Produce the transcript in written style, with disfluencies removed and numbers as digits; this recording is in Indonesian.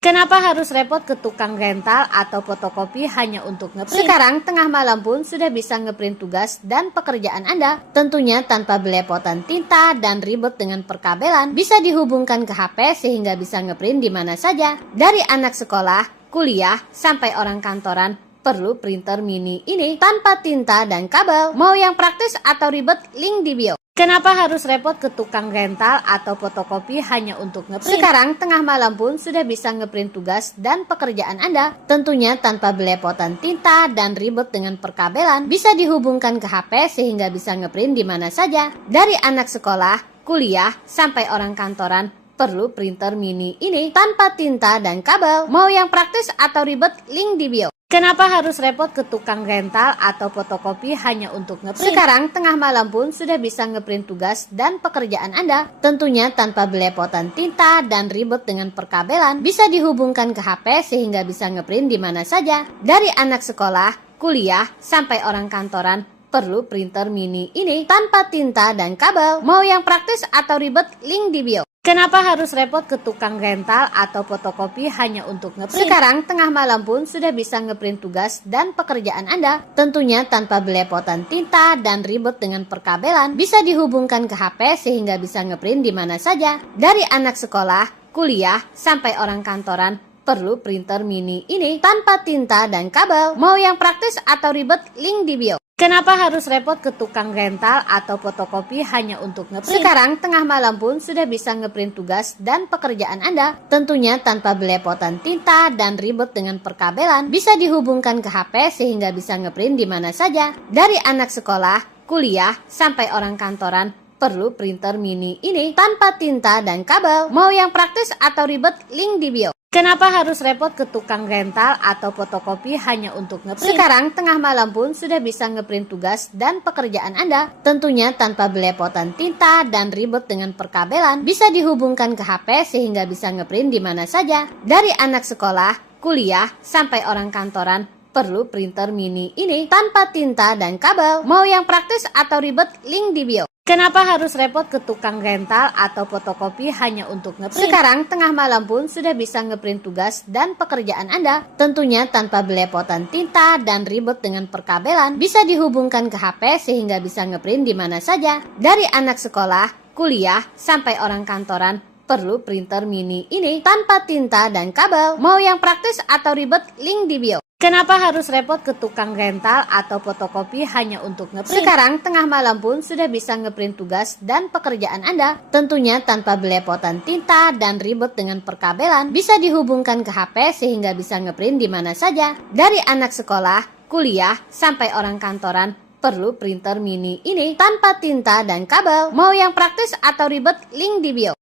Kenapa harus repot ke tukang rental atau fotokopi hanya untuk ngeprint? Sekarang tengah malam pun sudah bisa ngeprint tugas dan pekerjaan Anda. Tentunya tanpa belepotan tinta dan ribet dengan perkabelan. Bisa dihubungkan ke HP sehingga bisa ngeprint di mana saja. Dari anak sekolah, kuliah, sampai orang kantoran, perlu printer mini ini tanpa tinta dan kabel. Mau yang praktis atau ribet, link di bio. Kenapa harus repot ke tukang rental atau fotokopi hanya untuk ngeprint? Sekarang tengah malam pun sudah bisa ngeprint tugas dan pekerjaan Anda. Tentunya tanpa belepotan tinta dan ribet dengan perkabelan. Bisa dihubungkan ke HP sehingga bisa ngeprint di mana saja. Dari anak sekolah, kuliah, sampai orang kantoran, perlu printer mini ini tanpa tinta dan kabel. Mau yang praktis atau ribet, link di bio. Kenapa harus repot ke tukang rental atau fotokopi hanya untuk ngeprint? Sekarang tengah malam pun sudah bisa ngeprint tugas dan pekerjaan Anda. Tentunya tanpa belepotan tinta dan ribet dengan perkabelan. Bisa dihubungkan ke HP sehingga bisa ngeprint di mana saja. Dari anak sekolah, kuliah, sampai orang kantoran, perlu printer mini ini tanpa tinta dan kabel. Mau yang praktis atau ribet, link di bio. Kenapa harus repot ke tukang rental atau fotokopi hanya untuk ngeprint? Sekarang tengah malam pun sudah bisa ngeprint tugas dan pekerjaan Anda. Tentunya tanpa belepotan tinta dan ribet dengan perkabelan. Bisa dihubungkan ke HP sehingga bisa ngeprint di mana saja. Dari anak sekolah, kuliah, sampai orang kantoran, perlu printer mini ini tanpa tinta dan kabel. Mau yang praktis atau ribet, link di bio. Kenapa harus repot ke tukang rental atau fotokopi hanya untuk ngeprint? Sekarang tengah malam pun sudah bisa ngeprint tugas dan pekerjaan Anda. Tentunya tanpa belepotan tinta dan ribet dengan perkabelan. Bisa dihubungkan ke HP sehingga bisa ngeprint di mana saja. Dari anak sekolah, kuliah, sampai orang kantoran, perlu printer mini ini tanpa tinta dan kabel. Mau yang praktis atau ribet, link di bio. Kenapa harus repot ke tukang rental atau fotokopi hanya untuk ngeprint? Sekarang tengah malam pun sudah bisa ngeprint tugas dan pekerjaan Anda. Tentunya tanpa belepotan tinta dan ribet dengan perkabelan. Bisa dihubungkan ke HP sehingga bisa ngeprint di mana saja. Dari anak sekolah, kuliah, sampai orang kantoran, perlu printer mini ini tanpa tinta dan kabel. Mau yang praktis atau ribet, link di bio. Kenapa harus repot ke tukang rental atau fotokopi hanya untuk ngeprint? Sekarang tengah malam pun sudah bisa ngeprint tugas dan pekerjaan Anda. Tentunya tanpa belepotan tinta dan ribet dengan perkabelan. Bisa dihubungkan ke HP sehingga bisa ngeprint di mana saja. Dari anak sekolah, kuliah, sampai orang kantoran, perlu printer mini ini tanpa tinta dan kabel. Mau yang praktis atau ribet, link di bio. Kenapa harus repot ke tukang rental atau fotokopi hanya untuk ngeprint? Sekarang tengah malam pun sudah bisa ngeprint tugas dan pekerjaan Anda. Tentunya tanpa belepotan tinta dan ribet dengan perkabelan. Bisa dihubungkan ke HP sehingga bisa ngeprint di mana saja. Dari anak sekolah, kuliah, sampai orang kantoran, perlu printer mini ini tanpa tinta dan kabel. Mau yang praktis atau ribet, link di bio.